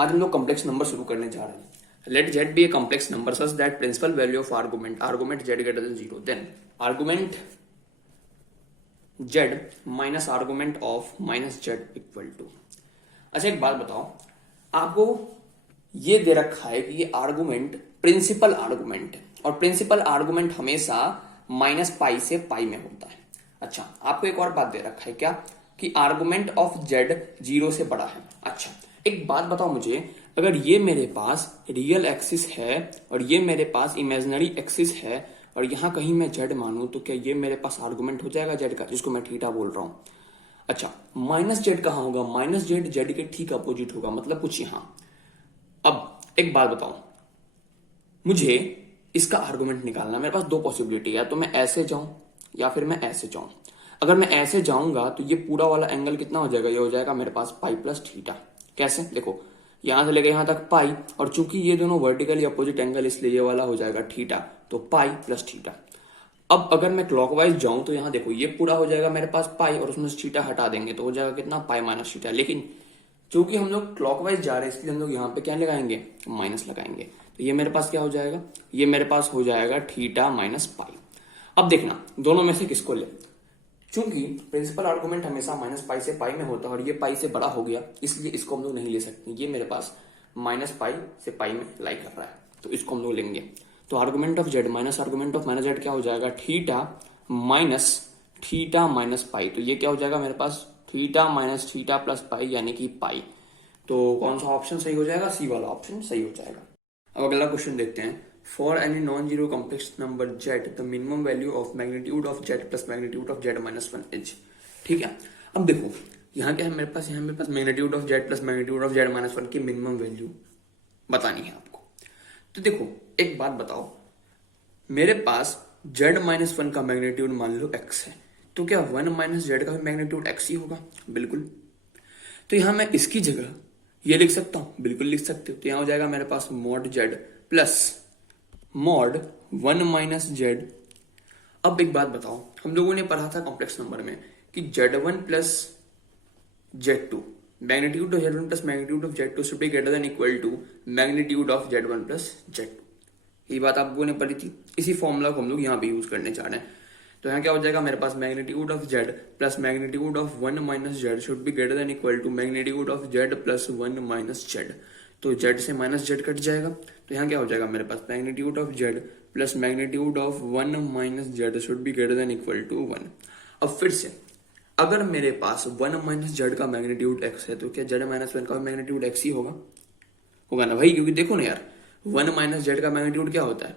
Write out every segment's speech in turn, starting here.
आज हम लोग कॉम्प्लेक्स नंबर शुरू करने जा रहे हैं। Let z be a complex number such that principal value of argument z greater than 0, then argument z minus argument of minus z equal to. अच्छा एक बात बताओ, आपको ये दे रखा है कि ये आर्गुमेंट प्रिंसिपल आर्गुमेंट है और प्रिंसिपल आर्गुमेंट हमेशा माइनस पाई से पाई में होता है। अच्छा आपको एक और बात दे रखा है क्या कि आर्गुमेंट ऑफ z 0 से बड़ा है। अच्छा एक बात बताओ मुझे, अगर ये मेरे पास रियल एक्सिस है और ये मेरे पास इमेजिनरी एक्सिस है और यहां कहीं मैं z मानूं तो क्या ये मेरे पास आर्गुमेंट हो जाएगा z का, जिसको मैं थीटा बोल रहा हूं। अच्छा माइनस z कहां होगा, माइनस z के ठीक अपोजिट होगा, मतलब कुछ यहां। अब एक बात बताओ मुझे, इसका आर्गुमेंट निकालना, मेरे पास दो पॉसिबिलिटी है, तो मैं ऐसे जाऊं या फिर मैं ऐसे जाऊं। अगर मैं ऐसे जाऊंगा तो ये पूरा वाला एंगल कितना हो जाएगा, ये हो जाएगा मेरे पास पाई प्लस थीटा। कैसे, देखो यहां से लेकर यहां तक पाई, और चूंकि ये दोनों वर्टिकली अपोजिट एंगल इसलिए ये वाला हो जाएगा थीटा, तो पाई प्लस थीटा। अब अगर मैं क्लॉकवाइज जाऊं तो यहां देखो ये पूरा हो जाएगा मेरे पास पाई और उसमें से थीटा हटा देंगे तो हो जाएगा कितना, पाई माइनस थीटा। लेकिन क्योंकि हम लोग क्लॉकवाइज जा रहे हैं इसलिए हम लोग यहाँ पे क्या लगाएंगे, माइनस लगाएंगे। तो ये मेरे पास क्या हो जाएगा, ये मेरे पास हो जाएगा थीटा माइनस पाई। अब देखना दोनों में से किसको ले, चूंकि प्रिंसिपल आर्गुमेंट हमेशा माइनस पाई से पाई में होता है और ये पाई से बड़ा हो गया इसलिए इसको हम लोग नहीं ले सकते। ये मेरे पास माइनस पाई से पाई में लाई कर रहा है तो इसको हम लोग लेंगे। तो argument of Z minus argument of minus Z क्या हो जाएगा, थीटा माइनस पाई। तो ये क्या हो जाएगा मेरे पास, theta minus theta plus pi यानी कि पाई। तो कौन सा ऑप्शन सही हो जाएगा, सी वाला ऑप्शन सही हो जाएगा। अब अगला क्वेश्चन देखते हैं। For any non zero complex number z the minimum value of magnitude of z plus magnitude of z minus 1 is. ठीक है, अब देखो यहाँ क्या है मेरे पास, यहाँ मेरे पास magnitude of z plus magnitude of z minus 1 की मिनिमम वैल्यू बतानी है आपको। तो देखो एक बात बताओ, मेरे पास z माइनस 1 का मैग्नीट्यूड मान लो x है, तो क्या 1 माइनस z का भी मैग्नीट्यूड x ही होगा, बिल्कुल। तो यहां मैं इसकी जगह ये लिख सकता हूं, बिल्कुल लिख सकते हो। तो यहां हो जाएगा मेरे पास mod z plus mod 1 minus Z. अब एक बात बताओ, हम लोगों ने पढ़ा था कॉम्प्लेक्स नंबर में कि z1 plus z2 magnitude of z1 plus magnitude of z2 should be greater than equal to magnitude of z1 plus z2। ये बात आप लोगों ने पढ़ी थी, इसी फॉर्मूला को हम लोग यहाँ भी यूज करने जा रहे हैं। तो यहाँ क्या हो जाएगा मेरे पास, magnitude of z plus magnitude of 1 minus z should be greater than equal to magnitude of z plus 1 minus z। तो z से माइनस z कट जाएगा, तो यहाँ क्या हो जाएगा मेरे पास, magnitude of z plus magnitude of 1 minus z should be greater than equal to 1। अब फिर से अगर मेरे पास 1 माइनस z का मैग्नीट्यूड x है तो क्या z माइनस 1 का मैग्नीट्यूड x ही होगा ना भाई, क्योंकि देखो ना यार 1 माइनस z का मैग्नीट्यूड क्या होता है,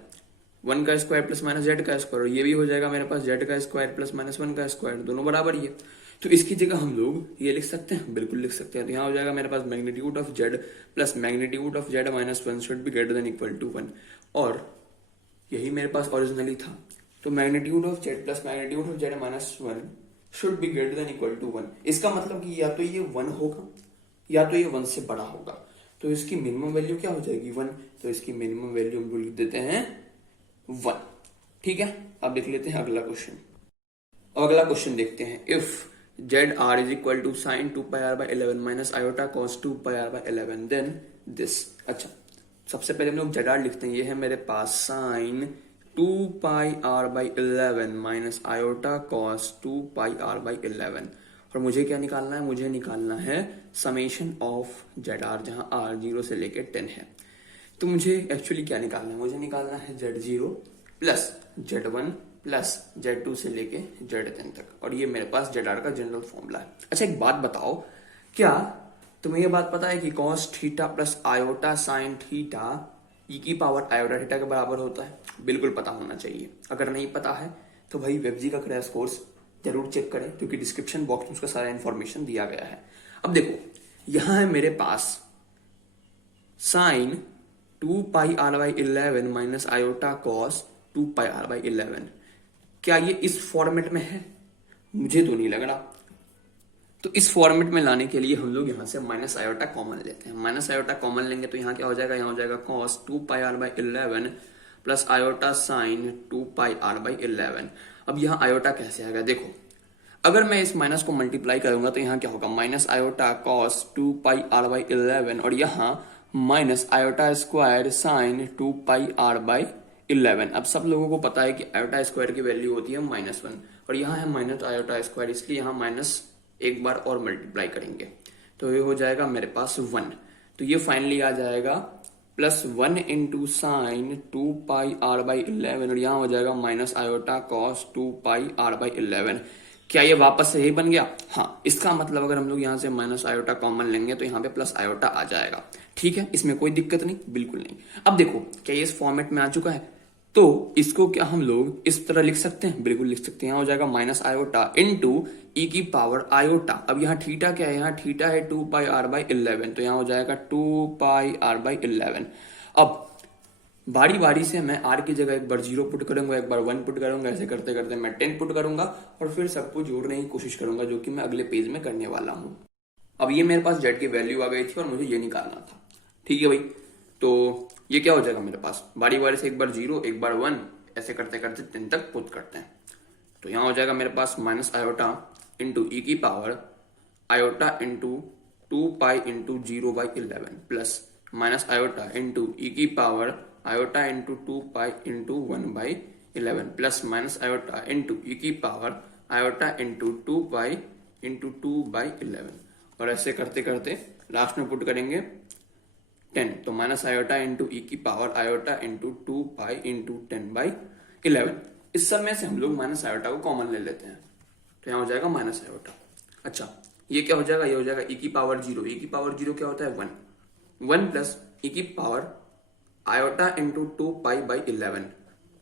1 का स्क्वायर प्लस माइनस z का स्क्वायर, और ये भी हो जाएगा मेरे पास z का स्क्वायर प्लस माइनस 1 का स्क्वायर, दोनों बराबर ही है। तो इसकी जगह हम लोग ये लिख सकते हैं, बिल्कुल लिख सकते हैं। तो यहाँ हो जाएगा मेरे पास magnitude of z plus magnitude of z minus 1 should be greater than equal to 1, और यही मेरे पास ओरिजिनली था। तो magnitude of z plus magnitude of z minus 1 should be greater than equal to 1। इसका मतलब कि या तो ये 1 होगा या तो ये 1 से बड़ा होगा। तो इसकी मिनिमम वैल्यू क्या हो जाएगी, 1। तो इसकी मिनिमम वैल्यू हम लोग लिख देते हैं 1। ठीक है, अब देख लेते हैं अगला क्वेश्चन। अगला क्वेश्चन देखते हैं। If Z R is equal to sine 2 pi R by 11 minus iota cos 2 pi R by 11 then this. अच्छा सबसे पहले हम लोग जेड आर लिखते हैं। ये है मेरे पास sine 2 pi R by 11 minus iota cos 2 pi R by 11, और मुझे क्या निकालना है, मुझे निकालना है समेशन ऑफ जेड आर, जहां आर 0 से लेकर 10 है। तो मुझे एक्चुअली क्या निकालना है, मुझे निकालना है z0 plus z1 plus z2 से लेके z10 तक, और ये मेरे पास zr का जनरल फॉर्मूला है। अच्छा एक बात बताओ, क्या तुम्हें ये बात पता है कि cos theta plus iota sine theta e की पावर आयोटा थीटा के बराबर होता है? बिल्कुल पता होना चाहिए। अगर नहीं पता है तो भाई वेबजी का क्रैश कोर्स जरूर चेक करें, क्योंकि डिस्क्रिप्शन बॉक्स में उसका सारा इन्फॉर्मेशन दिया गया है। अब देखो यहां है मेरे पास sine 2 pi R by 11 minus iota cos 2 pi R by 11। क्या ये इस फॉर्मेट में है? मुझे तो नहीं लग रहा। तो इस फॉर्मेट में लाने के लिए हम लोग यहां से माइनस आयोटा कॉमन लेते हैं। माइनस आयोटा कॉमन लेंगे तो यहाँ क्या हो जाएगा, यहाँ हो जाएगा cos 2 pi R by 11 plus iota sine 2 pi R by 11। अब यहाँ आयोटा कैसे आएगा, देखो अगर मैं इस माइनस को मल्टीप्लाई करूंगा तो यहाँ क्या होगा, minus iota cos 2 pi R by 11, और यहाँ minus iota square sine 2πr/11। अब सब लोगों को पता है कि आयोटा स्क्वायर की वैल्यू होती है -1 और यहाँ है माइनस आयोटा स्क्वायर, इसलिए यहाँ माइनस एक बार और मल्टीप्लाई करेंगे तो ये हो जाएगा मेरे पास 1। तो ये फाइनली आ जाएगा +1 इंटू साइन 2πr/11 और यहाँ हो जाएगा माइनस आयोटा कॉस 2πr/11। क्या ये वापस से यही बन गया? हाँ, इसका मतलब अगर हम लोग यहाँ से माइनस आयोटा कॉमन लेंगे तो यहाँ पे प्लस आयोटा आ जाएगा। ठीक है, इसमें कोई दिक्कत नहीं, बिल्कुल नहीं। अब देखो क्या ये इस फॉर्मेट में आ चुका है, तो इसको क्या हम लोग इस तरह लिख सकते हैं? बिल्कुल लिख सकते हैं। यहाँ हो जाएगा माइनस आयोटा इंटू ई की पावर आयोटा। अब यहाँ थीटा क्या है? यहाँ थीटा है 2πr/11, तो यहाँ हो जाएगा 2πr/11। अब बारी बारी से मैं आर की जगह एक बार 0 पुट करूंगा, एक बार 1 पुट करूंगा, ऐसे करते करते मैं 10 पुट करूंगा और फिर सबको जोड़ने की कोशिश करूंगा, जो कि मैं अगले पेज में करने वाला हूं। अब ये मेरे पास जेड की वैल्यू आ गई थी और मुझे ये निकालना था। ठीक है भाई, तो ये क्या हो जाएगा मेरे पास? बारी बारी से एक बार 0, एक बार 1, ऐसे करते करते 10 तक पुट करते हैं। तो यहाँ हो जाएगा मेरे पास माइनस आयोटा इंटू ई की power iota into 2π into 0/11 plus minus iota into E की power iota into 2π into 1/11 plus minus iota into E की पावर आयोटा इंटू 2π इंटू 2/11 और ऐसे करते करते लास्ट में पुट करेंगे 10। तो माइनस आयोटा इंटू ई की पावर आयोटा इंटू 2π इंटू 10/11। इस सब में से हम लोग माइनस आयोटा को कॉमन ले लेते हैं, तो यहाँ हो जाएगा माइनस आयोटा। अच्छा, ये क्या हो जाएगा? ये हो जाएगा ई की पावर 0। ई की पावर 0 क्या होता है? 1 प्लस ई की पावर आयोटा इंटू 2π/11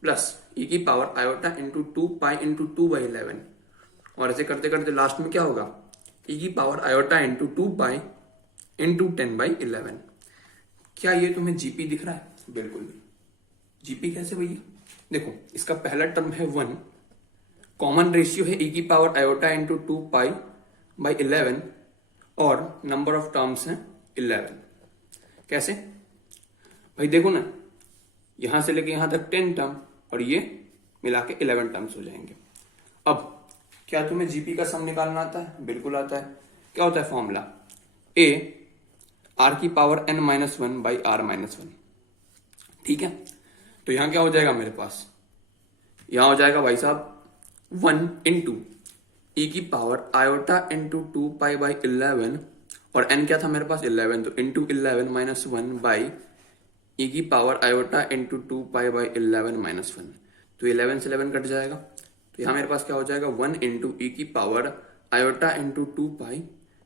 प्लस ई की पावर आयोटा इंटू 2π इंटू 2/11 और ऐसे करते करते लास्ट में क्या होगा? ई की पावर आयोटा इंटू 2π इंटू 10/11। क्या ये तुम्हें जीपी दिख रहा है? बिल्कुल। जीपी कैसे भैया? देखो, इसका पहला टर्म है 1, कॉमन रेशियो है ई की पावर आयोटा इंटू 2π/11 और नंबर ऑफ टर्म्स है 11। कैसे भाई? देखो ना, यहां से लेके यहां तक 10 टर्म और ये मिला के 11 टर्म्स हो जाएंगे। अब क्या तुम्हें जीपी का सम निकालना आता है? बिल्कुल आता है। क्या होता है फॉर्मूला? ए आर की पावर n-1/r-1। ठीक है, तो यहां क्या हो जाएगा मेरे पास? यहां हो जाएगा भाई साहब 1 इंटू ई की पावर आयोटा इंटू 2π/11 और n क्या था मेरे पास? 11, तो इंटू 11 माइनस 1 बाई ई की पावर आयोटा इंटू 2π/11 माइनस 1। तो 11 से 11 कट जाएगा, तो यहाँ मेरे पास क्या हो जाएगा? 1 इंटू ई की power iota into 2π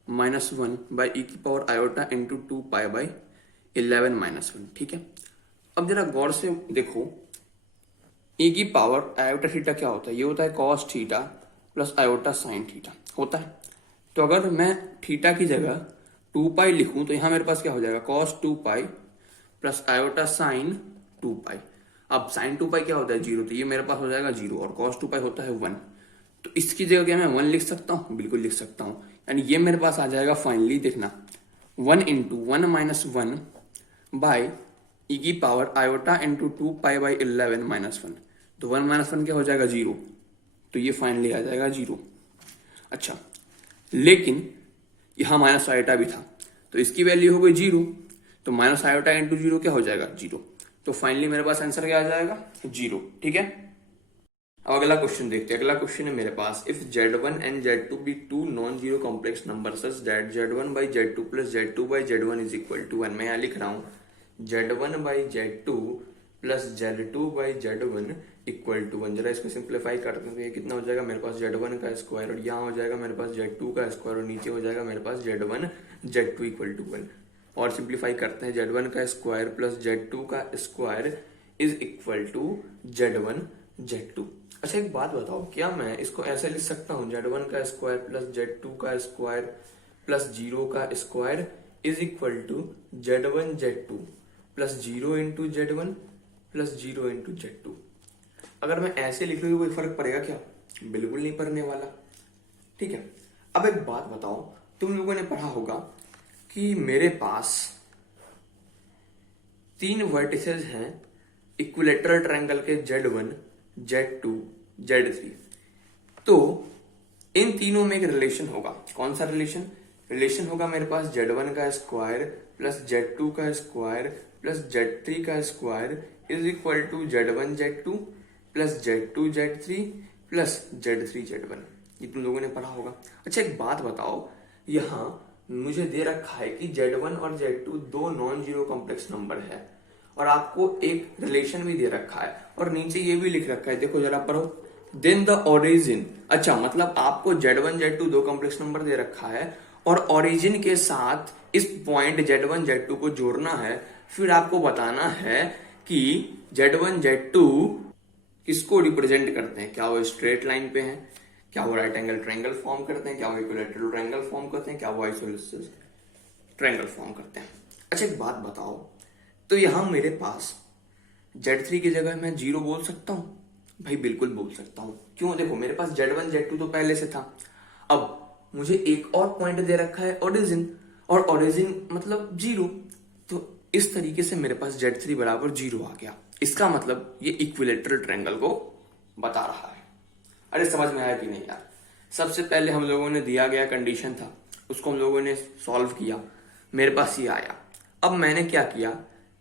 minus 1 by E की पावर आयोटा इंटू 2π/11 माइनस 1। ठीक है, अब जरा गौर से देखो, ई की पावर आयोटा थीटा क्या होता है? ये होता है cos theta plus iota sine theta होता है। तो अगर मैं थीटा की जगह 2π लिखूं तो यहाँ मेरे पास क्या हो जाएगा? Cos 2π plus iota sine 2π। अब साइन 2π क्या होता है? 0, तो ये मेरे पास हो जाएगा 0 और कॉस 2π होता है 1। तो इसकी जगह क्या मैं 1 लिख सकता हूँ? बिल्कुल लिख सकता हूँ। यानी ये मेरे पास आ जाएगा फाइनली, देखना, 1 इंटू 1 माइनस 1 बाई ई की पावर आयोटा इंटू 2π/11 माइनस 1। तो 1 माइनस 1 क्या हो जाएगा? 0, तो ये फाइनली आ जाएगा 0। अच्छा, लेकिन यहां माइनस आयोटा भी था, तो इसकी वैल्यू हो गई 0, तो माइनस आयोटा इंटू 0 क्या हो जाएगा? 0। तो फाइनली मेरे पास आंसर क्या आ जाएगा? 0। ठीक है, अब अगला क्वेश्चन देखते हैं। अगला क्वेश्चन है मेरे पास, if Z1 and Z2 be two non zero complex number such that Z1/Z2 plus Z2/Z1 is equal to 1। मैं यहाँ लिख रहा हूँ Z1/Z2 plus Z2/Z1 equal to 1। जरा इसको सिंप्लीफाई करते हैं तो ये कितना हो जाएगा मेरे पास? Z1 का स्क्वायर और यहाँ हो जाएगा मेरे पास Z2 का स्क्वायर और नीचे हो जाएगा मेरे पास Z1/Z2 इक्वल टू 1। और सिंप्लीफाई करते हैं, Z1 का स्क्वायर प्लस Z2 का square is equal to Z1/Z2। अच्छा, एक बात बताओ, क्या मैं इसको ऐसे लिख सकता हूँ? Z1 का स्क्वायर प्लस Z2 का स्क्वायर प्लस 0 का square is equal to Z1/Z2 plus 0 into Z1 plus 0 into Z2। अगर मैं ऐसे लिख लूँ कोई फर्क पड़ेगा क्या? बिल्कुल नहीं पड़ने वाला। ठीक है, अब एक बात बताओ, तुम लोगों ने पढ़ा होगा कि मेरे पास 3 वर्टिसेस हैं इक्विलेटरल ट्रायंगल के Z1, Z2, Z3। तो इन तीनों में एक रिलेशन होगा। कौन सा रिलेशन? रिलेशन होगा मेरे पास Z1 का स्क्वायर प्लस Z2 का स्क्वायर प्लस Z3 का square is equal to Z1 Z2 plus Z2 Z3 plus Z3 Z1। ये तुम लोगों ने पढ़ा होगा। अच्छा एक बात बताओ, यहाँ मुझे दे रखा है कि Z1 और Z2 दो नॉन जीरो कॉम्प्लेक्स नंबर है और आपको एक रिलेशन भी दे रखा है और नीचे ये भी लिख रखा है, देखो जरा पढ़ो, देन द ओरिजिन। अच्छा मतलब आपको Z1 Z2 दो कॉम्प्लेक्स नंबर दे रखा है और ओरिजिन के साथ इस पॉइंट Z1 Z2 को जोड़ना है, फिर आपको बताना है कि Z1 Z2 किसको रिप्रेजेंट करते हैं, क्या वो स्ट्रेट लाइन पे हैं, क्या वो राइट एंगल ट्रायंगल फॉर्म करते हैं, क्या वो इक्विलैटरल ट्रायंगल फॉर्म करते हैं, क्या वो आइसोसेलेस ट्रायंगल फॉर्म करते हैं। अच्छा एक बात बताओ, तो यहां मेरे पास Z3 की जगह मैं 0 बोल सकता हूं? भाई बिल्कुल बोल सकता हूं। क्यों? देखो मेरे पास Z1 Z2 तो पहले से था, अब मुझे एक और पॉइंट दे रखा है ओरिजिन, और ओरिजिन मतलब 0, तो इस तरीके से मेरे पास Z3 बराबर 0 आ गया। इसका मतलब ये इक्विलैटरल ट्रायंगल को बता रहा है। अरे समझ में आया कि नहीं यार? सबसे पहले हम लोगों ने दिया गया कंडीशन था, उसको हम लोगों ने सॉल्व किया, मेरे पास ये आया। अब मैंने क्या किया,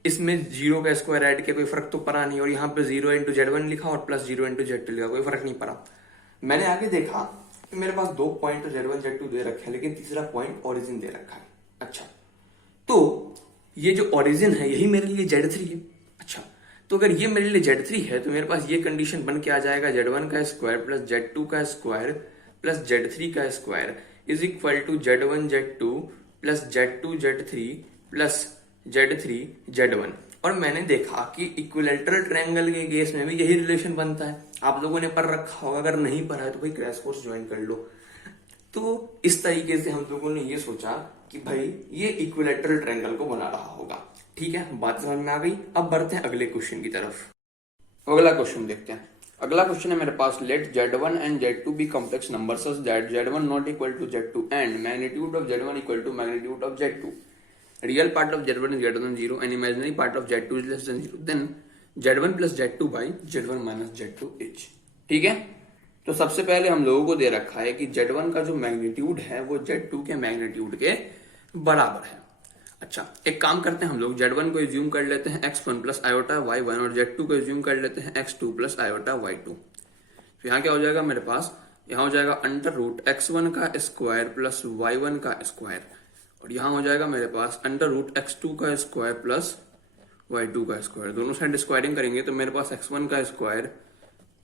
इसमें 0 का स्क्वायर ऐड किया, कोई फर्क तो पड़ा नहीं, और यहाँ पे 0 इंटू Z1 लिखा और प्लस 0 इंटू Z2 लिखा, कोई फर्क नहीं पड़ा। मैंने आगे देखा कि मेरे पास दो पॉइंट Z1 Z2 दे रखे हैं, लेकिन तीसरा पॉइंट ओरिजिन दे रखा है। अच्छा तो ये जो ओरिजिन है यही मेरे लिए Z3 है। अच्छा तो अगर ये मेरे लिए Z3 है तो मेरे पास ये कंडीशन बन के आ जाएगा, Z1 का स्क्वायर प्लस Z2 का स्क्वायर प्लस Z3 का square is equal to Z1 Z2 plus Z2 Z3 plus Z3 Z1। और मैंने देखा कि इक्विलैटरल ट्रायंगल के केस में भी यही रिलेशन बनता है। आप लोगों ने पढ़ रखा होगा, अगर नहीं पढ़ा है तो भाई क्रैश कोर्स ज्वाइन कर लो। तो इस तरीके से हम लोगों ने ये सोचा कि भाई ये इक्विलैटरल ट्रायंगल को बना रहा होगा। ठीक है, बात समझ में आ गई। अब बढ़ते हैं अगले क्वेश्चन की तरफ। अगला क्वेश्चन देखते हैं। अगला क्वेश्चन है मेरे पास, let Z1 and Z2 be complex number such that Z1 not equal to Z2 and magnitude of Z1 equal to magnitude of Z2, real part of Z1 is greater than 0 and imaginary part of Z2 is less than 0, then Z1 plus Z2 by Z1 minus Z2 is. ठीक है, तो सबसे पहले हम लोगों को दे रखा है कि Z1 का जो मैग्नीट्यूड है वो Z2 के मैग्नीट्यूड के बराबर है। अच्छा एक काम करते हैं, हम लोग Z1 को एज्यूम कर लेते हैं x1 प्लस आयोटा y1 और Z2 को एज्यूम कर लेते हैं x2 प्लस आयोटा y2। तो यहाँ क्या हो जाएगा मेरे पास, यहाँ हो जाएगा अंडर रूट x1 का स्क्वायर प्लस y1 का स्क्वायर, और यहाँ हो जाएगा मेरे पास अंडर रूट x2 का स्क्वायर प्लस y2 का स्क्वायर। दोनों साइड स्क्वायरिंग करेंगे तो मेरे पास x1 का स्क्वायर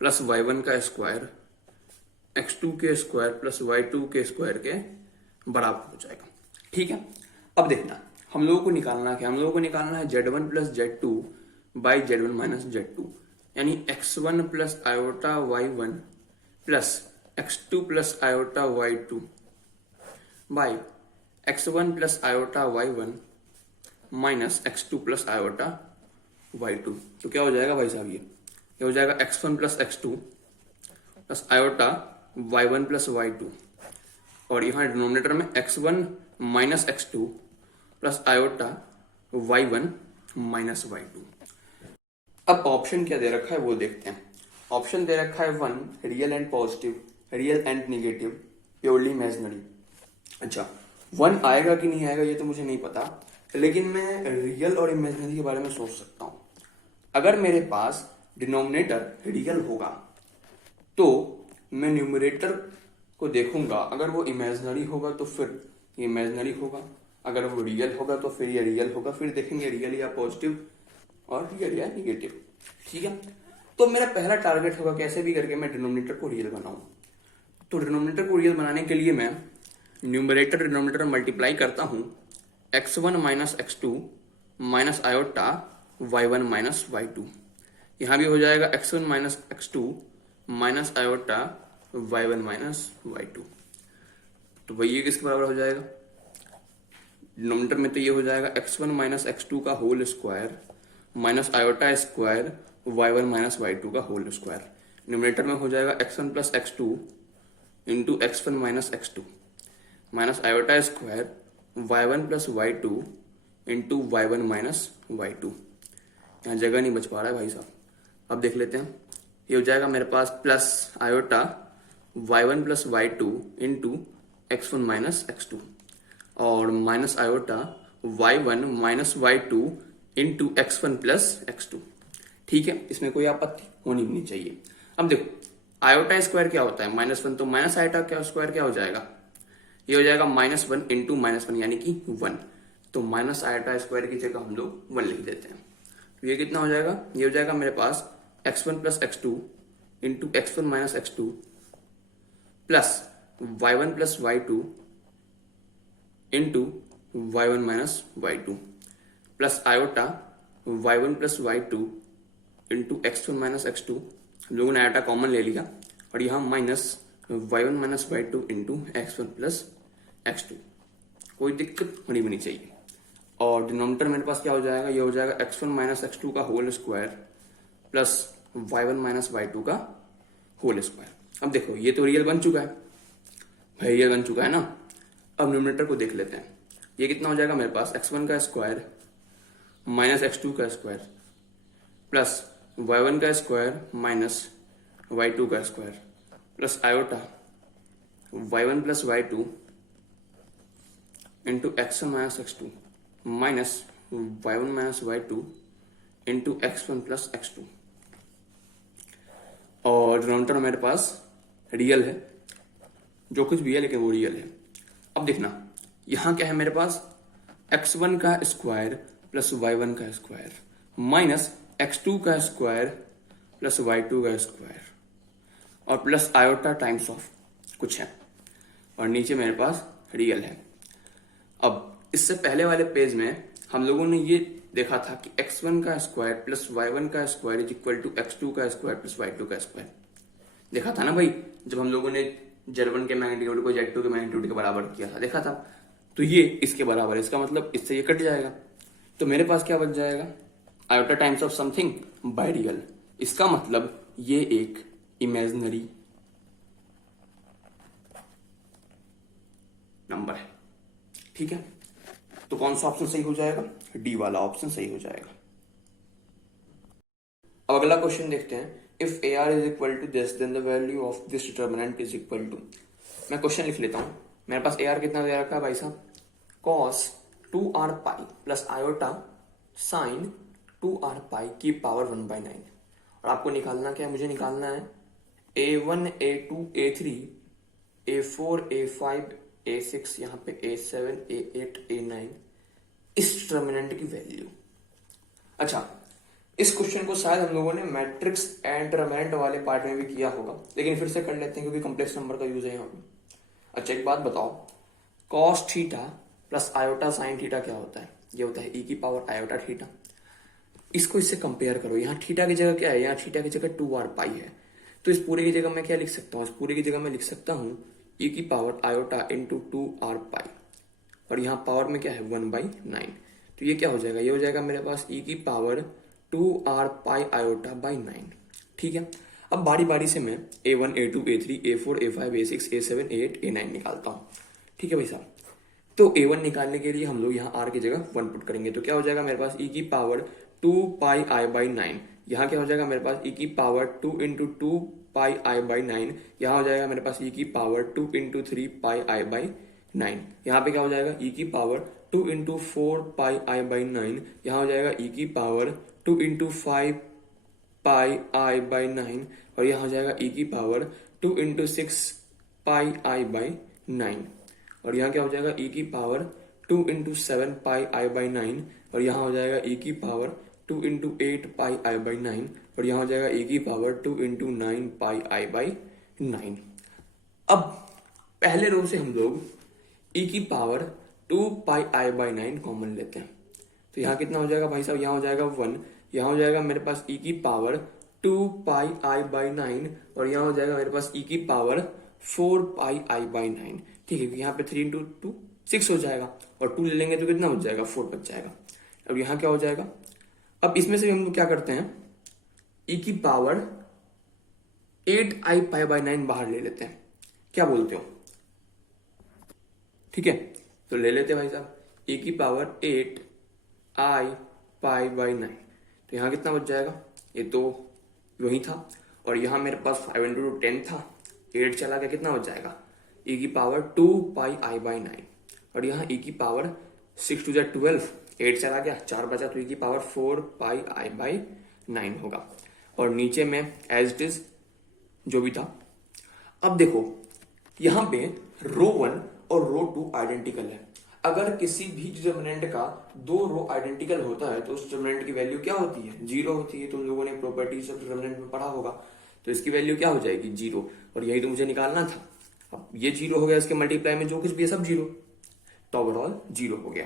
प्लस y1 का स्क्वायर x2 के स्क्वायर प्लस y2 के स्क्वायर के बराबर हो जाएगा। ठीक है, अब देखना हम लोगों को निकालना क्या, हम लोगों को निकालना है Z1 plus Z2 by Z1 minus Z2, यानी x1 plus iota y1 plus x2 plus iota y2 by x1 plus iota y1 minus x2 plus iota y2। तो क्या हो जाएगा भाई साहब, ये हो जाएगा x1 plus x2 plus iota y1 plus y2, और यहाँ डिनोमिनेटर में x1 minus x2 plus iota y1 minus y2। अब ऑप्शन क्या दे रखा है वो देखते हैं। ऑप्शन दे रखा है 1 real and positive, real and negative, purely imaginary. अच्छा 1 आएगा कि नहीं आएगा ये तो मुझे नहीं पता, लेकिन मैं रियल और इमेजिनरी के बारे में सोच सकता हूं। अगर मेरे पास डिनोमिनेटर रियल होगा तो मैं न्यूमरेटर को देखूंगा, अगर वो इमेजिनरी होगा तो फिर ये इमेजिनरी होगा, अगर वो रियल होगा तो फिर ये रियल होगा, फिर देखेंगे रियल या पॉजिटिव और रियल या निगेटिव। ठीक है, तो मेरा पहला टारगेट होगा कैसे भी करके मैं डिनोमिनेटर को रियल बनाऊं। तो डिनोमिनेटर को रियल बनाने के लिए मैं न्यूमरेटर डिनोमिनेटर मल्टीप्लाई करता हूं, x1 minus x2 minus iota y1 minus y2। यहां भी हो जाएगा x1 minus x2 minus iota y1 minus y2। तो वही ये किसके बराबर हो जाएगा, डिनोमिनेटर में तो ये हो जाएगा x1 माइनस x2 का whole square minus iota square y1 minus y2 का होल स्क्वायर। न्यूमरेटर में हो जाएगा x1 plus x2 into x1 minus x2 minus iota square y1 plus y2 into y1 minus y2। यहाँ जगह नहीं बच पा रहा है भाई साहब, अब देख लेते हैं। ये हो जाएगा मेरे पास plus iota y1 plus y2 into x1 minus x2। और minus iota y1 minus y2 into x1 plus x2। ठीक है, इसमें कोई आपत्ति होनी भी नहीं चाहिए। अब देखो आयोटा स्क्वायर क्या होता है, -1, तो माइनस आयोटा क्या स्क्वायर क्या हो जाएगा, ये हो जाएगा -1 इंटू -1 यानी कि 1। तो माइनस आयोटा स्क्वायर की जगह हम लोग 1 लिख देते हैं। तो ये कितना हो जाएगा, ये हो जाएगा मेरे पास x1 plus x2 into x1 minus x2 plus y1 plus y2 into y1 minus y2 plus iota y1 plus y2 into x1 minus x2, हम लोगों ने आयोटा कॉमन ले लिया और यहाँ minus y1 minus y2 into x1 plus x2। कोई दिक्कत होनी भी नहीं चाहिए। और डिनोमिनेटर मेरे पास क्या हो जाएगा, ये हो जाएगा x1 माइनस x2 का whole square plus y1 minus y2 का होल स्क्वायर। अब देखो ये तो रियल बन चुका है भाई, रियल बन चुका है ना। अब न्यूमरेटर को देख लेते हैं, ये कितना हो जाएगा मेरे पास x1 का स्क्वायर माइनस x2 का स्क्वायर प्लस y1 का स्क्वायर माइनस y2 का square plus iota y1 plus y2 into x1 minus x2 minus y1 minus y2 into x1 plus x2। और डिनोमिनेटर मेरे पास रियल है, जो कुछ भी है लेकिन वो रियल है। अब देखना यहां क्या है मेरे पास, x1 का स्क्वायर प्लस y1 का स्क्वायर माइनस x2 का स्क्वायर प्लस y2 का स्क्वायर और प्लस आयोटा टाइम्स ऑफ कुछ है, और नीचे मेरे पास रियल है। अब इससे पहले वाले पेज में हम लोगों ने ये देखा था कि x1 का स्क्वायर प्लस y1 का square is equal to x2 का स्क्वायर प्लस y2 का स्क्वायर। देखा था ना भाई, जब हम लोगों ने Z1 के मैग्नीट्यूड को Z2 के मैग्नीट्यूड के बराबर किया था, देखा था। तो ये इसके बराबर है, इसका मतलब इससे ये कट जाएगा। तो मेरे पास क्या बच जाएगा, iota times of something by real. इसका मतलब ये एक इमेजिनरी नंबर है। ठीक है, तो कौन सा ऑप्शन सही हो जाएगा, डी वाला ऑप्शन सही हो जाएगा। अब अगला क्वेश्चन देखते हैं, if AR is equal to this then the value of this determinant is equal to. मैं क्वेश्चन लिख लेता हूं, मेरे पास AR कितना दे रखा है भाई साहब, cos 2r pi plus iota sign 2r पाई की पावर 1/9। और आपको निकालना क्या है, मुझे निकालना है A1 A2 A3 A4 A5 A6 यहाँ पे A7 A8 A9 इस डिटर्मिनेंट की वैल्यू। अच्छा, इस क्वेश्चन को शायद हम लोगों ने मैट्रिक्स एंड डिटर्मिनेंट वाले पार्ट में भी किया होगा, लेकिन फिर से कर लेते हैं क्योंकि कॉम्प्लेक्स नंबर का यूज है यहाँ पे। अच्छा एक बात बताओ, cos theta plus iota sine theta क्या होता है, ये होता है e की पावर आयोटा थीटा। इसको इससे कंपेयर करो, यहाँ थीटा की जगह क्या है, यहाँ थीटा की जगह 2r पाई है। तो इस पूरे की जगह मैं क्या लिख सकता हूँ, इस पूरे की जगह मैं लिख सकता हूँ e की पावर आयोटा इंटू 2r पाई, और यहाँ पावर में क्या है 1/9। तो ये क्या हो जाएगा, ये हो जाएगा मेरे पास e की power 2r pi iota by 9। ठीक है, अब बारी बारी से मैं A1 A2 A3 A4 A5 A6 A7 A8 A9 निकालता हूँ। ठीक है भाई साहब, तो A1 निकालने के लिए हम लोग यहाँ r की जगह 1 पुट करेंगे। तो क्या हो जाएगा मेरे पास e की पावर 2 पाई i बाई 9। यहाँ क्या हो जाएगा मेरे पास e की power 2 into 2 pi i by 9। यहाँ हो जाएगा मेरे पास e की power 2 into 3 pi i by 9। यहाँ पे क्या हो जाएगा e की power 2 into 4 pi i by 9। यहाँ हो जाएगा e की power 2 into 5 pi i by 9। और यहाँ हो जाएगा e की power 2 into 6 pi i by 9। और यहाँ क्या हो जाएगा e की power 2 into 7 pi i by 9। और यहाँ हो जाएगा e की power 2 into 8 pi i by 9। और यहाँ हो जाएगा e की power 2 into 9 pi i by 9। अब पहले रो से हम लोग e की power 2 pi i by 9 common लेते हैं। तो यहाँ कितना हो जाएगा भाई साहब, यहाँ हो जाएगा 1। यहाँ हो जाएगा मेरे पास e की पावर 2 पाई i बाई 9। और यहाँ हो जाएगा मेरे पास e की पावर 4 पाई i बाई 9। ठीक है, यहाँ पे 3 इंटू 2 6 हो जाएगा, और 2 ले लेंगे तो कितना बच जाएगा, 4 बच जाएगा। अब यहाँ क्या हो जाएगा, अब इसमें से हम लोग क्या करते हैं, e की पावर 8 i पाई बाई 9 बाहर ले लेते हैं। क्या बोलते हो, ठीक है, तो ले लेते हैं भाई साहब e की पावर 8 i पाई बाई 9। तो यहाँ कितना बच जाएगा, ये तो वही था, और यहाँ मेरे पास 5 इंटू 10 था, 8 चला गया, कितना बच जाएगा e की पावर 2 पाई i बाई 9। और यहाँ e की पावर 6 टू 12, 8 चला गया, 4 बचा, तो e की पावर 4 पाई आई बाई 9 होगा। और नीचे में एज इट इज जो भी था। अब देखो यहाँ पे रो 1 और रो 2 आइडेंटिकल है। अगर किसी भी डिटर्मिनेंट का दो रो आइडेंटिकल होता है तो उस डिटर्मिनेंट की वैल्यू क्या होती है? 0 होती है। तुम लोगों ने प्रॉपर्टीज ऑफ डिटर्मिनेंट में पढ़ा होगा। तो इसकी वैल्यू क्या हो जाएगी? 0। और यही तो मुझे निकालना था। अब ये 0 हो गया, इसके मल्टीप्लाई में जो कुछ भी है सब 0, तो ओवरऑल 0 हो गया।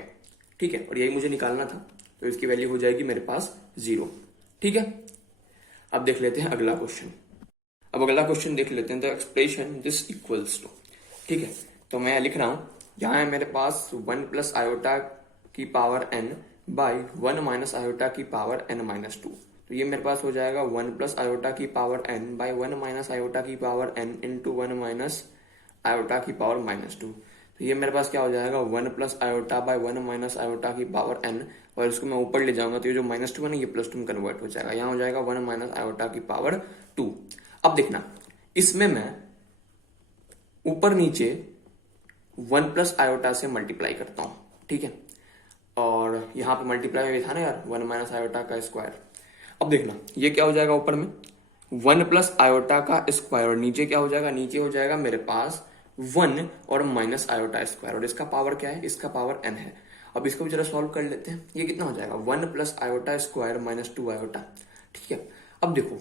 ठीक है, और यही मुझे निकालना था, तो इसकी वैल्यू हो जाएगी मेरे पास 0। ठीक है, अब देख लेते हैं अगला क्वेश्चन। अब अगला क्वेश्चन देख लेते हैं, the expression this equals to. ठीक है, तो मैं लिख रहा हूं, यहां है मेरे पास 1 प्लस आयोटा की power n by 1 minus iota की पावर n माइनस 2। तो ये मेरे पास हो जाएगा 1 प्लस आयोटा की power n by 1 minus iota की power n into 1 minus iota की पावर माइनस 2। तो ये मेरे पास क्या हो जाएगा? 1 plus iota by 1 minus iota की पावर n, और इसको मैं ऊपर ले जाऊंगा तो ये जो माइनस 2 है ना, ये प्लस 2 में कन्वर्ट हो जाएगा। यहाँ हो जाएगा 1 माइनस आयोटा की पावर 2। अब देखना, इसमें मैं ऊपर नीचे 1 प्लस आयोटा से मल्टीप्लाई करता हूं। ठीक है, और यहाँ पे मल्टीप्लाई में था ना यार, 1 माइनस आयोटा का स्क्वायर। अब देखना ये क्या हो जाएगा, ऊपर में 1 प्लस आयोटा का स्क्वायर, और नीचे क्या हो जाएगा? नीचे हो जाएगा मेरे पास 1 और माइनस आयोटा स्क्वायर, और इसका पावर क्या है? इसका पावर n है। अब इसको भी जरा सॉल्व कर लेते हैं। ये कितना हो जाएगा? 1 plus iota square minus 2 iota. ठीक है, अब देखो,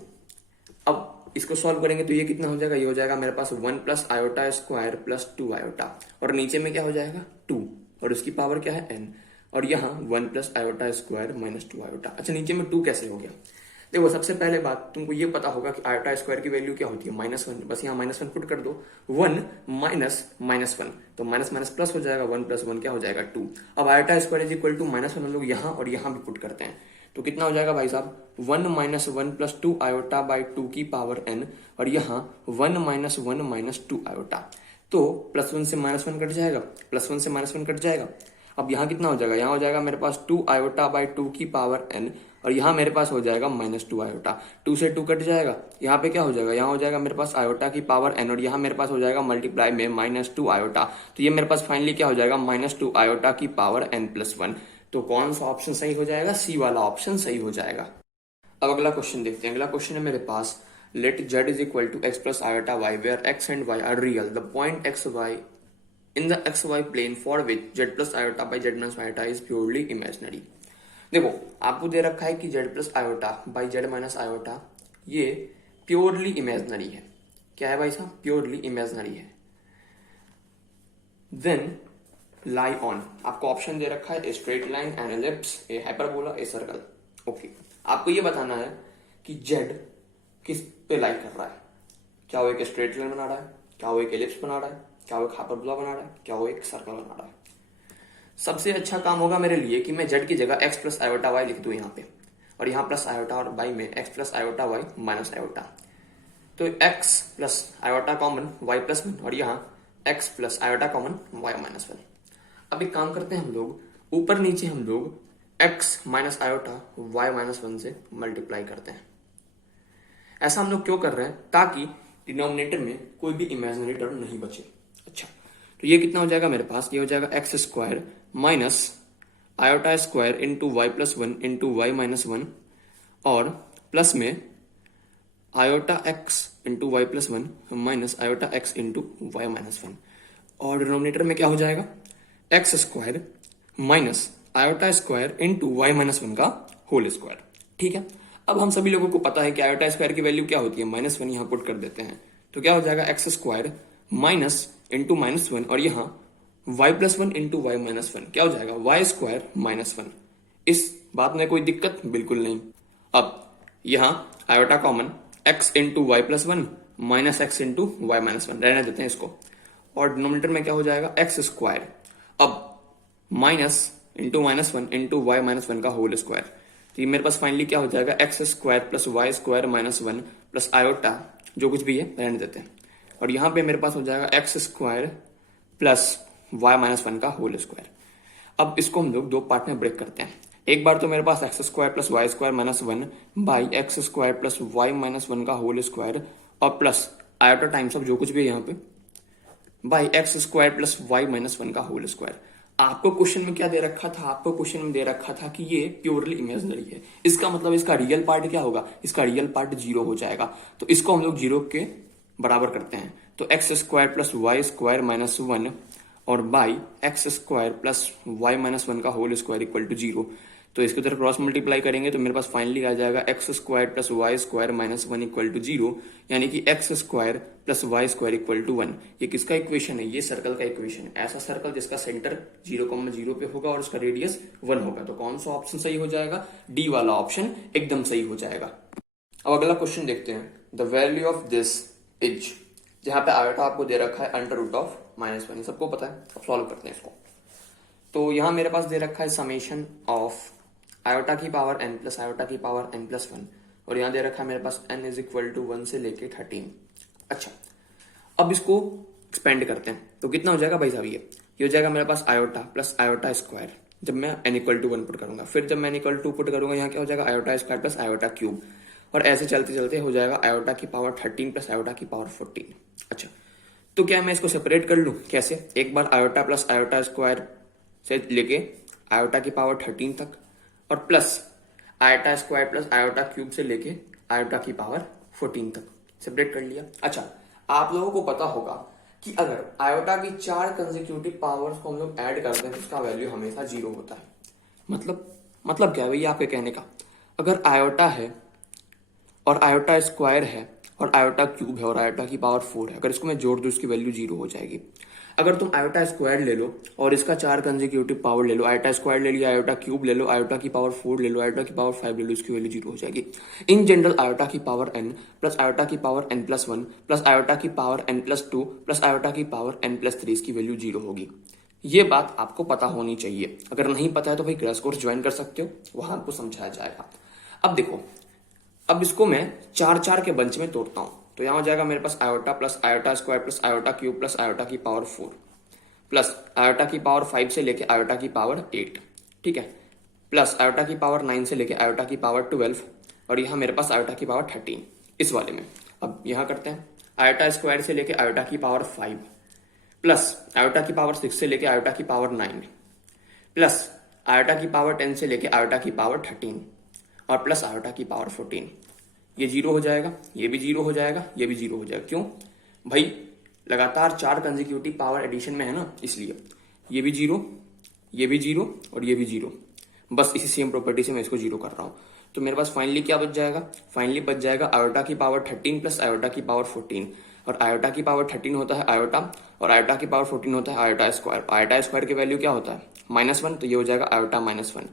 अब इसको सॉल्व करेंगे तो ये कितना हो जाएगा? ये हो जाएगा मेरे पास 1 plus iota square plus 2 iota, और नीचे में क्या हो जाएगा? 2, और इसकी पावर क्या है? n, और यहाँ 1 plus iota square minus 2 iota. अच्छा, नीचे में 2 कैसे हो गया? देखो, सबसे पहले बात तुमको ये पता होगा कि आयोटा स्क्वायर की वैल्यू क्या होती है? -1। बस यहाँ -1 पुट कर दो। 1 माइनस -1, तो माइनस माइनस प्लस हो जाएगा। 1 प्लस 1 क्या हो जाएगा? 2। अब iota square is equal to -1 हम लोग यहाँ और यहाँ भी पुट करते हैं, तो कितना हो जाएगा भाई साहब? 1 माइनस 1 प्लस 2 आयोटा बाई 2 की पावर n, और यहाँ 1 माइनस 1 माइनस 2 आयोटा। तो +1 से -1 कट जाएगा, +1 से -1 कट जाएगा। अब यहाँ कितना हो जाएगा? यहाँ हो जाएगा मेरे पास 2 आयोटा बाई 2 की पावर n, और यहाँ मेरे पास हो जाएगा -2 आयोटा। 2 से 2 कट जाएगा, यहाँ पे क्या हो जाएगा? यहाँ हो जाएगा मेरे पास आयोटा की पावर n, और यहाँ मेरे पास हो जाएगा मल्टीप्लाई में -2 आयोटा। तो ये मेरे पास फाइनली क्या हो जाएगा? -2 आयोटा की पावर n प्लस 1। तो कौन सा ऑप्शन सही हो जाएगा? सी वाला ऑप्शन सही हो जाएगा। अब अगला क्वेश्चन देखते हैं। अगला क्वेश्चन है मेरे पास, let z is equal to x plus iota y where x and y are real, the point x y in the xy plane for which z plus iota by z minus iota is purely imaginary. देखो, आपको दे रखा है कि z plus iota by z minus iota ये purely imaginary है। क्या है भाई साहब? प्योरली इमेजिनरी है। देन लाई ऑन, आपको ऑप्शन दे रखा है a straight line, an ellipse, A hyperbola, a circle. Okay, आपको ये बताना है कि z किस पे लाई कर रहा है। क्या वो एक स्ट्रेट लाइन बना रहा है, क्या वो एक एलिप्स बना रहा है, क्या वो एक हाइपरबोला बना रहा है, क्या वो एक सर्कल बना रहा है। सबसे अच्छा काम होगा मेरे लिए कि मैं z की जगह x प्लस आयोटा y लिख दूं यहाँ पे, और यहाँ प्लस आयोटा और y में x plus iota y minus iota. तो x plus iota common y plus 1, और यहाँ x plus iota common y minus 1। अब एक काम करते हैं हम लोग, ऊपर नीचे हम लोग x minus iota y minus 1 से मल्टीप्लाई करते हैं। ऐसा हम लोग क्यों कर रहे हैं? ताकि डिनोमिनेटर में कोई भी इमेजिनरी टर्म नहीं बचे। अच्छा, तो ये कितना हो जाएगा मेरे पास? ये हो जाएगा x square minus iota square into Y plus 1 into Y minus 1, और प्लस में iota X into Y plus 1 minus iota X into Y minus 1, और डिनोमिनेटर में क्या हो जाएगा? X square minus iota square into Y minus 1 का whole square. ठीक है, अब हम सभी लोगों को पता है कि आयोटा स्क्वायर की वैल्यू क्या होती है? -1। यहाँ पुट कर देते हैं, तो क्या हो जाएगा? एक्स स्क्वायर माइनस इंटू -1, और यहाँ y plus 1 into Y minus 1 क्या हो जाएगा? Y square minus 1। इस बात में कोई दिक्कत बिल्कुल नहीं। अब यहाँ iota common, x into Y plus 1 minus x into Y minus 1 रहने देते हैं इसको, और डिनोमिनेटर में क्या हो जाएगा? एक्स स्क्वायर, अब minus into -1 into Y minus 1 का होल स्क्वायर। तो ये मेरे पास फाइनली क्या हो जाएगा? X square plus Y square minus 1 plus iota जो कुछ भी है रहने देते हैं, और यहाँ पे मेरे पास हो जाएगा x square plus Y minus 1 का होल स्क्वायर। अब इसको हम लोग दो पार्ट में ब्रेक करते हैं। एक बार तो मेरे पास X square plus Y square minus 1 by x square plus Y minus 1 का होल स्क्वायर, और प्लस आयोटा टाइम्स ऑफ जो कुछ भी है यहाँ पे by x square plus Y minus 1 का होल स्क्वायर। आपको क्वेश्चन में क्या दे रखा था, आपको क्वेश्चन में दे रखा था कि ये प्योरली इमेजिनरी है। इसका मतलब इसका रियल पार्ट क्या होगा, इसका रियल पार्ट 0 हो जाएगा। तो इसको हम लोग 0 के बराबर करते हैं। तो x square plus Y square minus 1 और by x square plus Y minus 1 का होल स्क्वायर इक्वल टू 0। तो इसके उधर क्रॉस मल्टीप्लाई करेंगे तो मेरे पास फाइनली आ जाएगा x square plus Y square minus 1 equal to 0, यानी कि x square plus Y square equal to 1। ये किसका इक्वेशन है, ये सर्कल का इक्वेशन। ऐसा सर्कल जिसका सेंटर 0,0 पे होगा और उसका रेडियस 1 होगा। तो कौन सा ऑप्शन सही हो जाएगा, डी वाला ऑप्शन एकदम सही हो जाएगा। अब अगला क्वेश्चन देखते हैं। The value of this is, जहां पे आयोटा आपको दे रखा है अंडर रूट ऑफ -1, सबको पता है। अब सॉल्व करते हैं इसको। तो यहां मेरे पास दे रखा है समेशन ऑफ आयोटा की पावर n प्लस आयोटा की पावर n प्लस 1, और यहां दे रखा है मेरे पास n इज इक्वल टू 1 से लेके 13। अच्छा, अब इसको एक्सपेंड करते हैं तो कितना हो जाएगा भाई साहब, ये हो जाएगा मेरे पास आयोटा प्लस आयोटा स्क्वायर जब मैं n इक्वल टू 1 पुट करूंगा। फिर जब मैं n इक्वल टू पुट करूंगा यहाँ क्या हो जाएगा, iota square plus iota cube, और ऐसे चलते चलते हो जाएगा आयोटा की पावर 13 प्लस आयोटा की पावर 14। अच्छा, तो क्या मैं इसको सेपरेट कर लूं, कैसे, एक बार आयोटा प्लस आयोटा स्क्वायर से लेके आयोटा की पावर 13 तक, और plus iota square plus iota cube से लेके आयोटा की पावर 14 तक सेपरेट कर लिया। अच्छा, आप लोगों को पता होगा कि अगर आयोटा की 4 कंसेक्यूटिव पावर्स को हम लोग ऐड करते हैं तो उसका वैल्यू हमेशा 0 होता है। मतलब क्या है भैया आपके कहने का, अगर आयोटा है और आयोटा स्क्वायर है और आयोटा क्यूब है और आयोटा की पावर 4 है, अगर इसको मैं जोड़ दूं इसकी वैल्यू 0 हो जाएगी। अगर तुम आयोटा स्क्वायर ले लो और इसका 4 कंसेक्यूटिव पावर ले लो, आयोटा स्क्वायर ले लिया, आयोटा क्यूब ले लो, आयोटा की पावर 4 ले लो, आयोटा की पावर 5 ले लो, इसकी वैल्यू 0 हो जाएगी। इन जनरल आयोटा की पावर n प्लस आयोटा की power n plus 1 plus iota की power n plus 2 plus iota की पावर n प्लस 3 इसकी वैल्यू 0 होगी। ये बात आपको पता होनी चाहिए। अगर नहीं पता है तो भाई क्रैश कोर्स ज्वाइन कर सकते हो, वहां आपको समझाया जाएगा। अब देखो, अब इसको मैं 4 के बंच में तोड़ता हूं तो यहां हो जाएगा मेरे पास iota plus iota square plus iota cube plus iota की पावर 4 प्लस आयोटा की पावर 5 से लेके आयोटा की पावर 8, ठीक है, प्लस आयोटा की पावर 9 से लेके आयोटा की पावर 12, और यहां मेरे पास आयोटा की पावर 13 इस वाले में। अब यहां करते हैं आयोटा स्क्वायर से लेके आयोटा की पावर 5 प्लस आयोटा की पावर 6 से लेके आयोटा की पावर 9 प्लस आयोटा की पावर 10 से लेके आयोटा की पावर 13 और प्लस आयोटा की पावर 14। ये 0 हो जाएगा, ये भी 0 हो जाएगा, ये भी 0 हो जाएगा। क्यों भाई, लगातार 4 कंसेक्यूटिव पावर एडिशन में है ना, इसलिए ये भी 0, ये भी 0 और ये भी 0। बस इसी सेम प्रॉपर्टी से मैं इसको 0 कर रहा हूं। तो मेरे पास फाइनली क्या बच जाएगा, फाइनली बच जाएगा आयोटा की पावर 13 प्लस आयोटा की पावर 14, और आयोटा की पावर 13 होता है आयोटा और आयोटा की पावर 14 होता है आयोटा स्क्वायर। आयोटा स्क्वायर की वैल्यू क्या होता है, -1, तो ये हो जाएगा आयोटा -1।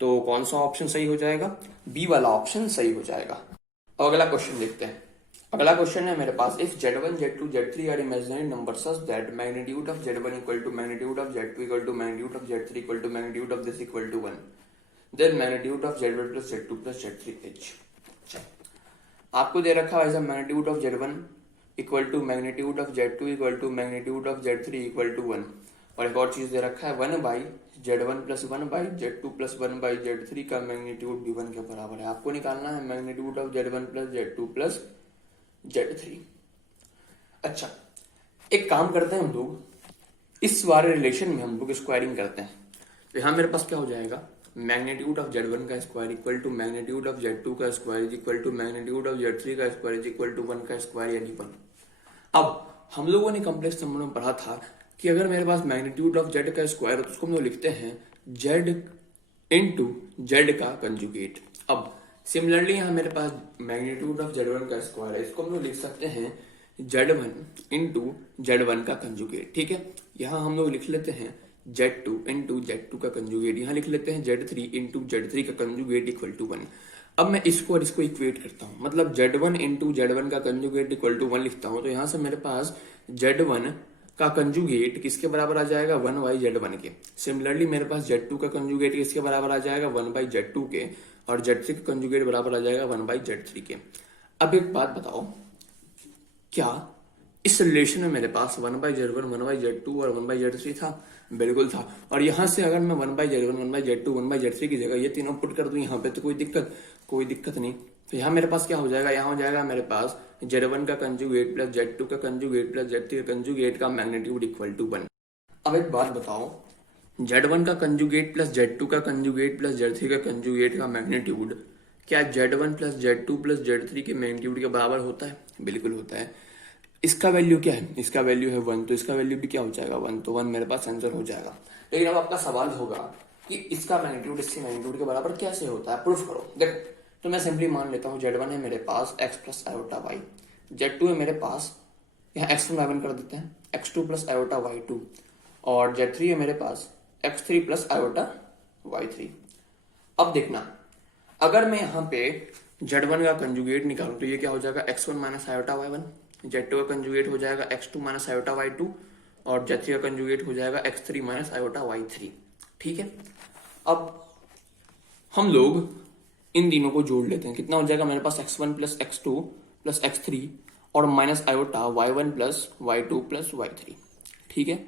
तो कौन सा ऑप्शन सही हो जाएगा, बी वाला ऑप्शन सही हो जाएगा। अब अगला क्वेश्चन देखते हैं। अगला क्वेश्चन है मेरे पास, if Z1 Z2 Z3 are imaginary number such that magnitude of Z1 equal to magnitude of Z2 equal to magnitude of Z3 equal to magnitude of this equal to 1, then magnitude of Z1 plus Z2 plus Z3 is. आपको दे रखा है magnitude of Z1 equal to magnitude of Z2 equal to magnitude of Z3 equal to 1, और एक और चीज दे रखा है 1 by Z1 plus 1 by Z2 plus 1 by Z3 का मैग्नीट्यूड भी 1 के बराबर है। आपको निकालना है magnitude of Z1 plus Z2 plus Z3। अच्छा, एक काम करते हैं हम लोग, इस वाले रिलेशन में हम लोग स्क्वायरिंग करते हैं। तो यहां मेरे पास क्या हो जाएगा, मैग्नीट्यूड ऑफ Z1 का square equal to magnitude of Z2 का square is equal to magnitude of Z3 का स्क्वायर इज इक्वल टू 1 का स्क्वायर यानी 1। अब हम लोगों ने कॉम्प्लेक्स नंबर में पढ़ा था कि अगर मेरे पास मैग्नीट्यूड ऑफ Z का स्क्वायर है तो उसको हम लोग लिखते हैं Z इंटू Z का कंजुगेट। अब सिमिलरली यहां मेरे पास मैग्नीट्यूड ऑफ Z1 का स्क्वायर है, इसको हम लोग लिख सकते हैं Z1 इंटू Z1 का कंजुगेट, ठीक है। यहां हम लोग लिख लेते हैं Z2 इंटू Z2 का कंजुगेट, यहां लिख लेते हैं Z3 इंटू Z3 का कंजुगेट इक्वल टू 1। अब मैं इसको और इसको इक्वेट करता हूं, मतलब Z1 इंटू Z1 का कंजुगेट इक्वल टू 1 लिखता हूं। तो यहां से मेरे पास Z1 का कंजुगेट किसके बराबर आ जाएगा, 1 बाई Z1 के। सिमिलरली मेरे पास Z2 का कंजुगेट किसके बराबर आ जाएगा, 1 बाई Z2 के, और Z3 का कंजुगेट बराबर आ जाएगा 1 बाई Z3 के। अब एक बात बताओ, क्या इस रिलेशन में मेरे पास 1 बाई Z1 1 बाई Z2 और 1 बाई Z3 था? बिल्कुल था। और यहां से अगर मैं 1 by Z1 1 by Z2 1 by Z3 की जगह ये तीनों पुट कर दूं यहाँ पे तो कोई दिक्कत नहीं। तो यहाँ मेरे पास क्या हो जाएगा, यहाँ हो जाएगा मेरे पास Z1 का कंजुगेट प्लस Z2 का कंजुगेट प्लस Z3 का कंजुगेट का मैग्नीट्यूड इक्वल टू 1। अब एक बात बताओ, Z1 का कंजुगेट प्लस Z2 का कंजुगेट प्लस Z3 का कंजुगेट का मैग्नीट्यूड क्या Z1 plus Z2 plus Z3 के मैग्नीट्यूड के बराबर होता है? बिल्कुल होता है। इसका वैल्यू क्या है? इसका वैल्यू है 1, तो इसका वैल्यू भी क्या हो जाएगा? 1, तो 1 मेरे पास आंसर हो जाएगा। लेकिन अब आपका सवाल होगा कि इसका मैग्नीट्यूड इसके मैग्नीट्यूड के बराबर कैसे होता है, प्रूफ करो। देखो, तो मैं सिंपली मान लेता हूँ Z1 है मेरे पास x plus iota y, Z2 है मेरे पास, यहाँ x1 y1 कर देते हैं, x2 प्लस आयोटा y2, और Z3 है मेरे पास x3 प्लस आयोटा y3। अब देखना, अगर मैं यहाँ पे Z1 का कंजुगेट निकालूं तो ये क्या हो जाएगा? x1 minus iota y1, Z2 का कंजुगेट हो जाएगा x2 माइनस आयोटा y2, और Z3 का कंजुगेट हो जाएगा x3 माइनस आयोटा y3। ठीक है, अब हम लोग इन तीनों को जोड़ लेते हैं। कितना हो जाएगा मेरे पास? x1 plus x2 plus x3 और minus iota y1 plus y2 plus y3। ठीक है,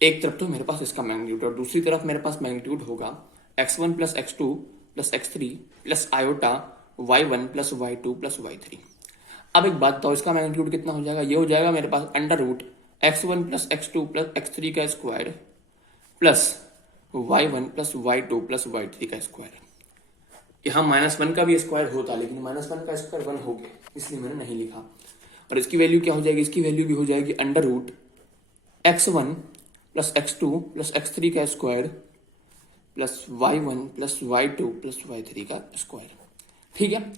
एक तरफ तो मेरे पास इसका मैग्नीट्यूड और दूसरी तरफ मेरे पास मैग्नीट्यूड होगा x1 plus x2 plus x3 plus iota y1 plus y2 plus y3। अब एक बात बताओ, इसका मैग्नीट्यूड कितना हो जाएगा? ये हो जाएगा मेरे पास under root x1 plus x2 plus x3 का square plus y1 plus y2 plus y3 का स्क्वायर। यहाँ -1 का भी स्क्वायर होता, लेकिन -1 का स्क्वायर 1 हो गया, इसलिए मैंने नहीं लिखा। और इसकी वैल्यू क्या हो जाएगी? इसकी वैल्यू भी हो जाएगी under root x1 plus x2 plus x3 का square plus y1 plus y2 plus y3 का स्क्वायर। ठीक है,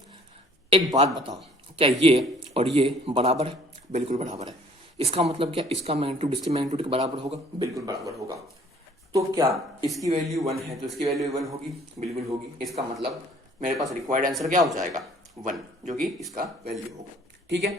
एक बात बताओ, क्या ये और ये बराबर है? बिल्कुल बराबर है। इसका मतलब क्या? इसका मैग्नीट्यूड इसके मैग्नीट्यूड के बराबर होगा? बिल्कुल बराबर होगा। तो क्या इसकी वैल्यू 1 है तो इसकी वैल्यू 1 होगी? बिल्कुल होगी। इसका मतलब मेरे पास रिक्वायर्ड आंसर क्या हो जाएगा? 1, जो कि इसका वैल्यू होगा। ठीक है।